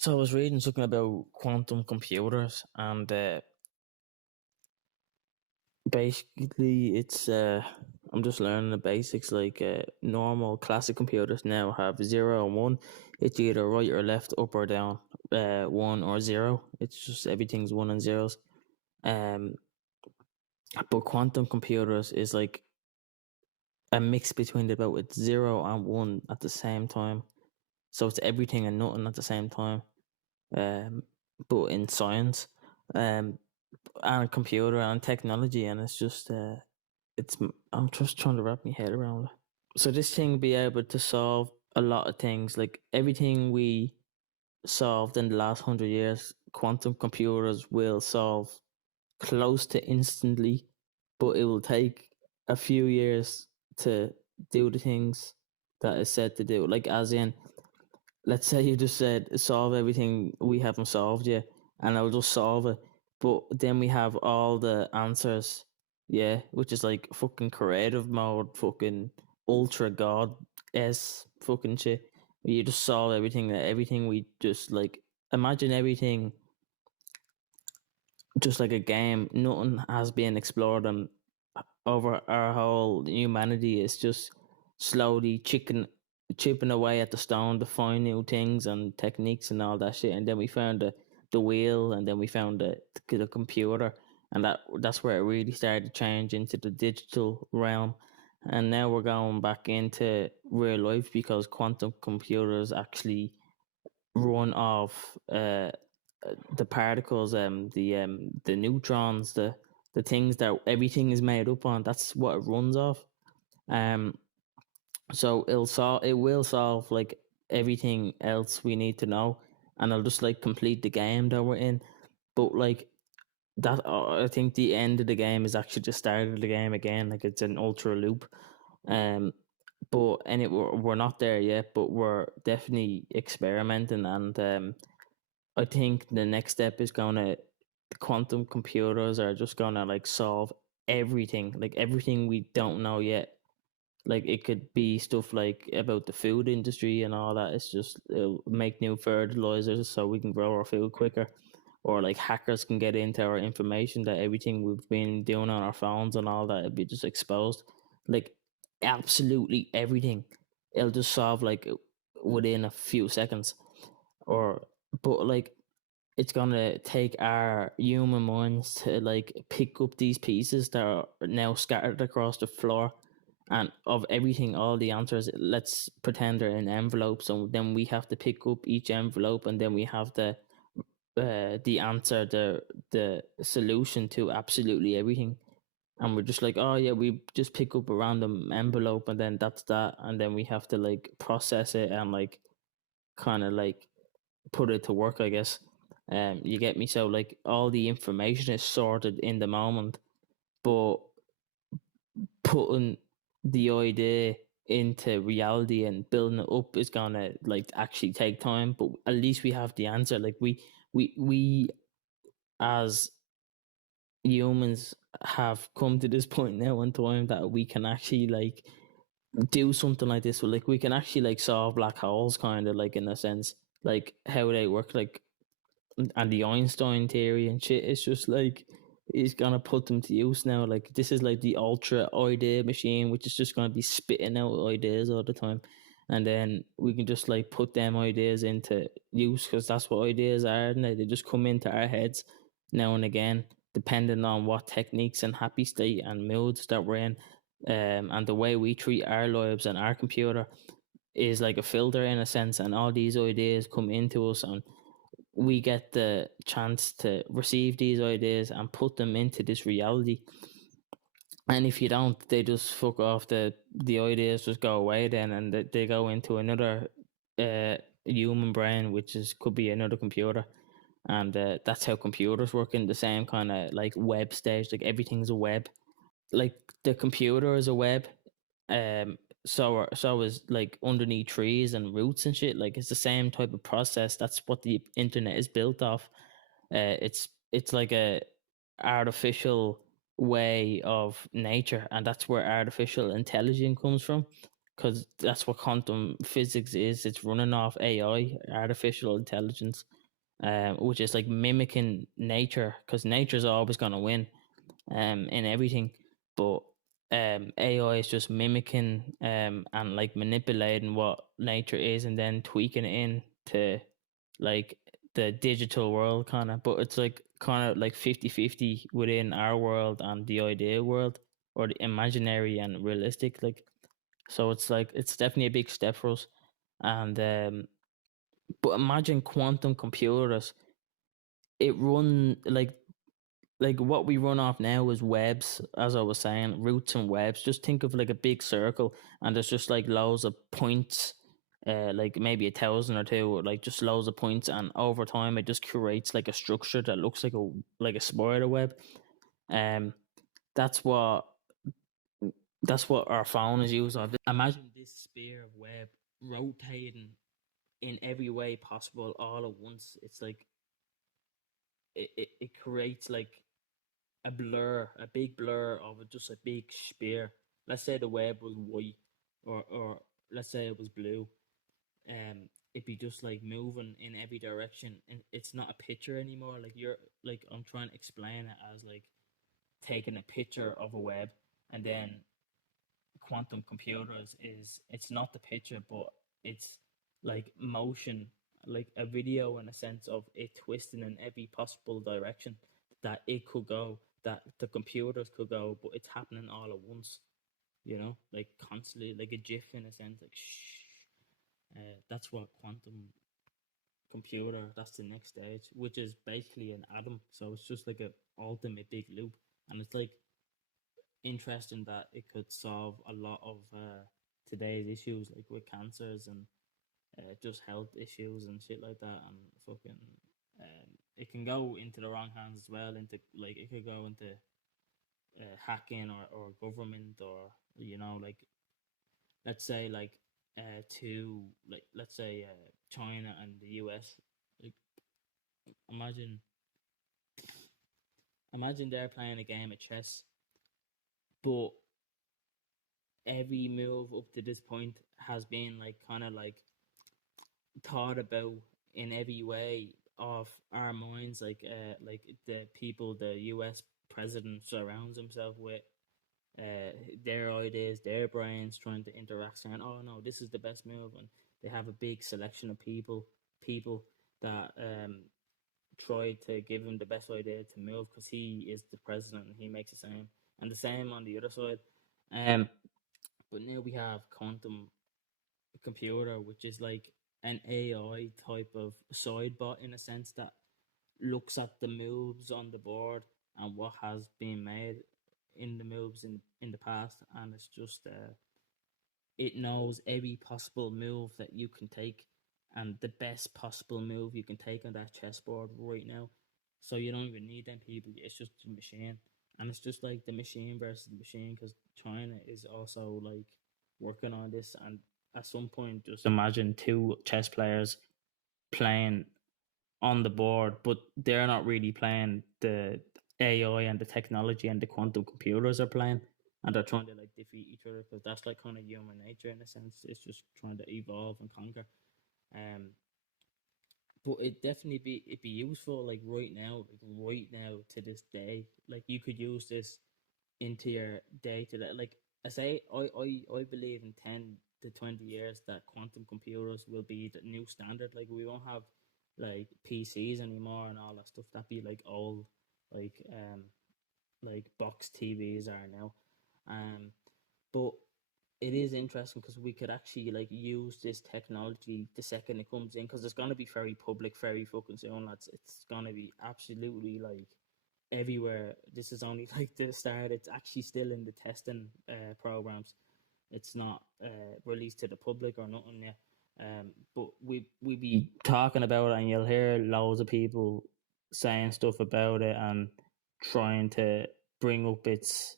So I was reading something about quantum computers, and basically, it's I'm just learning the basics. Like normal classic computers now have 0 and 1. It's either right or left, up or down, 1 or 0. It's just everything's 1 and 0s. Um, but quantum computers is like a mix between about it's 0 and 1 at the same time. So it's everything and nothing at the same time. Um, but in science. Um, and computer and technology, and it's just I'm just trying to wrap my head around it. So this thing be able to solve a lot of things, like everything we solved in the last 100 years. Quantum computers will solve close to instantly, but it will take a few years to do the things that is said to do. Like, as in, let's say you just said solve everything we haven't solved yet, and I'll just solve it. But then we have all the answers, yeah, which is like fucking creative mode, fucking ultra god s fucking shit. You just solve everything we just like imagine everything just like a game. Nothing has been explored, and over our whole humanity is just slowly chipping away at the stone to find new things and techniques and all that shit. And then we found the wheel, and then we found the computer, and that's where it really started to change into the digital realm. And now we're going back into real life because quantum computers actually run off the particles, the neutrons, the things that everything is made up on. That's what it runs off. Um, so it will solve like everything else we need to know, and it'll just like complete the game that we're in. But like that, I think the end of the game is actually the start of the game again. Like it's an ultra loop. Um, but and we're not there yet, but we're definitely experimenting, and I think the next step is gonna quantum computers are just gonna like solve everything, like everything we don't know yet. Like it could be stuff like about the food industry and all that. It's just it'll make new fertilizers so we can grow our food quicker, or like hackers can get into our information, that everything we've been doing on our phones and all that it'll be just exposed. Like absolutely everything. It'll just solve like within a few seconds. Or but like it's gonna take our human minds to like pick up these pieces that are now scattered across the floor, and of everything, all the answers. Let's pretend they're in envelopes, and then we have to pick up each envelope, and then we have the answer, the solution to absolutely everything. And we're just like, oh yeah, we just pick up a random envelope, and then that's that, and then we have to like process it and like kind of like put it to work, I guess. You get me? So like all the information is sorted in the moment, but putting the idea into reality and building it up is gonna like actually take time. But at least we have the answer. Like we as humans have come to this point now in time that we can actually like do something like this. Like we can actually like solve black holes, kind of like in a sense, like how they work, like, and the Einstein theory and shit. It's just like he's gonna put them to use now. Like this is like the ultra idea machine, which is just gonna be spitting out ideas all the time, and then we can just like put them ideas into use, because that's what ideas are, and they just come into our heads now and again, depending on what techniques and happy state and moods that we're in. And the way we treat our lives and our computer is like a filter in a sense, and all these ideas come into us, and we get the chance to receive these ideas and put them into this reality. And if you don't, they just fuck off. The ideas just go away then, and they go into another human brain, which is could be another computer. And that's how computers work, in the same kind of like web stage. Like everything's a web. Like the computer is a web. So is like underneath trees and roots and shit. Like it's the same type of process. That's what the internet is built off. It's like a artificial way of nature, and that's where artificial intelligence comes from, because that's what quantum physics is. It's running off AI, artificial intelligence, which is like mimicking nature, because nature's always going to win in everything. But AI is just mimicking and like manipulating what nature is and then tweaking it in to like the digital world kind of. But it's like kind of like 50-50 within our world and the ideal world, or the imaginary and realistic. Like, so it's like it's definitely a big step for us. And but imagine quantum computers. It run like what we run off now is webs, as I was saying, roots and webs. Just think of like a big circle, and there's just like loads of points, like maybe 1,000 or two, like just loads of points, and over time it just creates like a structure that looks like a spider web. Um, that's what that's what our phone is used of. Imagine this sphere of web rotating in every way possible all at once. It's like it creates like a blur, a big blur of just a big spear. Let's say the web was white, or let's say it was blue. It'd be just like moving in every direction, and it's not a picture anymore. Like you're like I'm trying to explain it as like taking a picture of a web, and then quantum computers is it's not the picture, but it's like motion, like a video in a sense of it twisting in every possible direction that it could go, that the computers could go, but it's happening all at once, like constantly, like a GIF in a sense, like shh. That's what quantum computer, that's the next stage, which is basically an atom. So it's just like a ultimate big loop. And it's like interesting that it could solve a lot of today's issues, like with cancers and just health issues and shit like that. And fucking, it can go into the wrong hands as well. Into like it could go into hacking or government, or like let's say like to like let's say China and the US. Like imagine imagine they're playing a game of chess, but every move up to this point has been like kind of like thought about in every way of our minds, like the people the US president surrounds himself with, their ideas, their brains trying to interact, saying, "Oh no, this is the best move," and they have a big selection of people that try to give him the best idea to move because he is the president and he makes the same, and the same on the other side. Um, but now we have quantum computer, which is like an AI type of side bot in a sense that looks at the moves on the board and what has been made in the moves in the past, and it's just it knows every possible move that you can take and the best possible move you can take on that chessboard right now. So you don't even need them people, it's just the machine. And it's just like the machine versus the machine, because China is also like working on this. And at some point, just imagine two chess players playing on the board, but they're not really playing. The AI and the technology and the quantum computers are playing, and they're trying to like defeat each other, because that's like kind of human nature in a sense. It's just trying to evolve and conquer. Um, but it'd be useful like right now to this day. Like you could use this into your day to day. Like I say, I believe in 10 to 20 years that quantum computers will be the new standard. Like we won't have like PCs anymore and all that stuff. That'd be like old, like like box TVs are now. Um, but it is interesting because we could actually like use this technology the second it comes in, because it's gonna be very public, very fucking soon. It's gonna be absolutely like everywhere. This is only like the start. It's actually still in the testing programs. It's not released to the public or nothing yet. But we be talking about it, and you'll hear loads of people saying stuff about it and trying to bring up its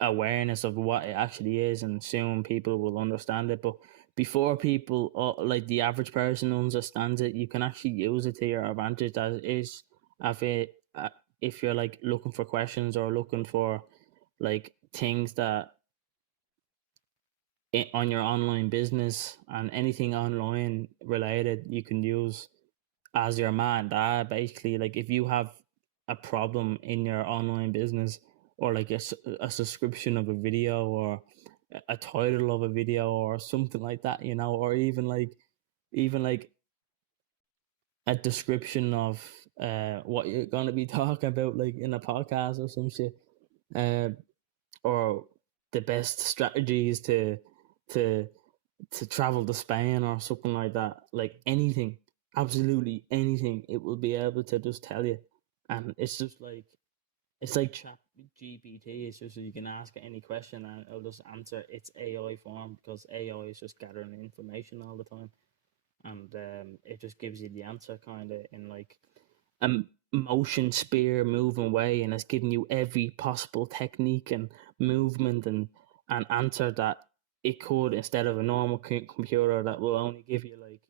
awareness of what it actually is, and soon people will understand it. But before people, like the average person, understands it, you can actually use it to your advantage. As is, if it if you're like looking for questions or looking for like things that on your online business, and anything online related you can use as your man dad. Basically, like if you have a problem in your online business, or like a subscription of a video, or a title of a video or something like that, or even like a description of what you're going to be talking about, like in a podcast or some shit, uh, or the best strategies to to travel to Spain or something like that. Like anything, absolutely anything, it will be able to just tell you. And it's like chat GPT. It's just you can ask it any question and it'll just answer. Its AI form, because AI is just gathering information all the time, and it just gives you the answer kind of in like a motion spear moving way, and it's giving you every possible technique and movement and answer that it could, instead of a normal computer that will only give you like,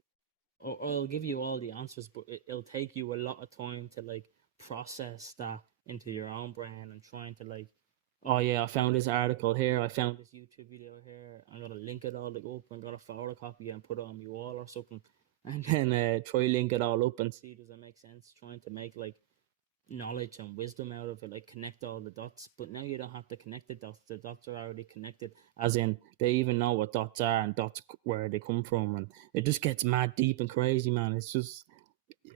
or it'll give you all the answers, but it'll take you a lot of time to like process that into your own brain, and trying to like, oh yeah, I found this article here, I found this YouTube video here, I'm gonna link it all like up, I'm gonna photocopy it and put it on my wall or something, and then try link it all up and see does it make sense, trying to make like knowledge and wisdom out of it, like connect all the dots. But now you don't have to connect the dots are already connected, as in they even know what dots are and dots where they come from, and it just gets mad deep and crazy, man. It's just,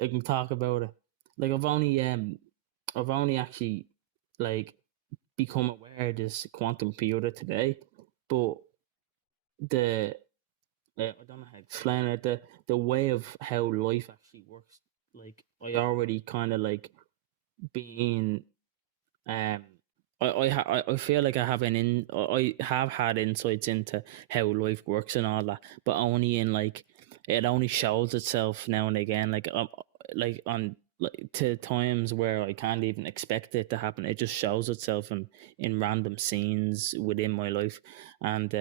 I can talk about it. Like I've only actually like become aware of this quantum computer today, but the I don't know how to explain it. The way of how life actually works, like I already kind of like being um I feel like I have I have had insights into how life works and all that, but only in like, it only shows itself now and again, like on like to times where I can't even expect it to happen. It just shows itself in random scenes within my life, and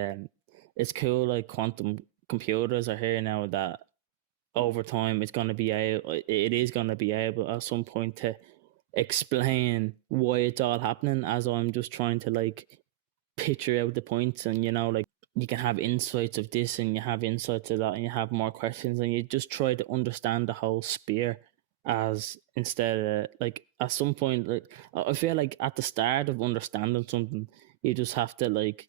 it's cool. Like quantum computers are here now, that over time it is going to be able at some point to explain why it's all happening, as I'm just trying to like picture out the points. And like you can have insights of this and you have insights of that and you have more questions, and you just try to understand the whole spear, as instead of like at some point, like I feel like at the start of understanding something, you just have to like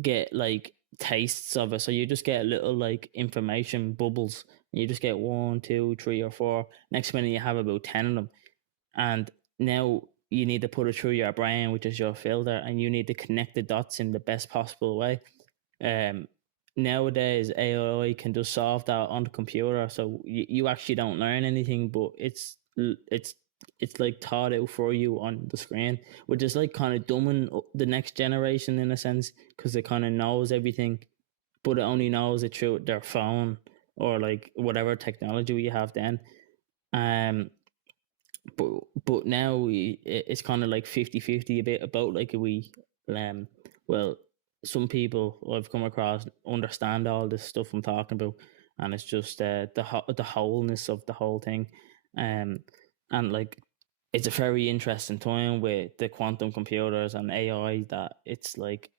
get like tastes of it. So you just get little like information bubbles, and you just get one, two, three, or four. Next minute you have about 10 of them, and now you need to put it through your brain, which is your filter, and you need to connect the dots in the best possible way. um Nowadays AI can just solve that on the computer, so you actually don't learn anything, but it's like taught out for you on the screen, which is like kind of dumbing the next generation in a sense, because it kind of knows everything, but it only knows it through their phone or like whatever technology we have then. um but now it's kind of like 50-50 a bit about like we um well, some people I've come across understand all this stuff I'm talking about, and it's just the wholeness of the whole thing. Um and like it's a very interesting time with the quantum computers and AI, that it's like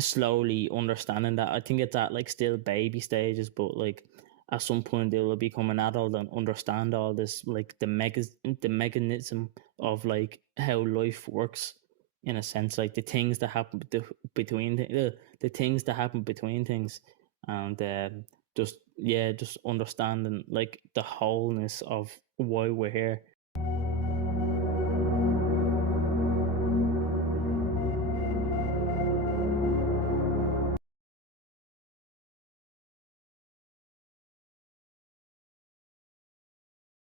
slowly understanding that. I think it's at like still baby stages, but like at some point they will become an adult and understand all this, like the mechanism of like how life works, in a sense, like the things that happen between the things that happen between things, and just, yeah, just understanding like the wholeness of why we're here.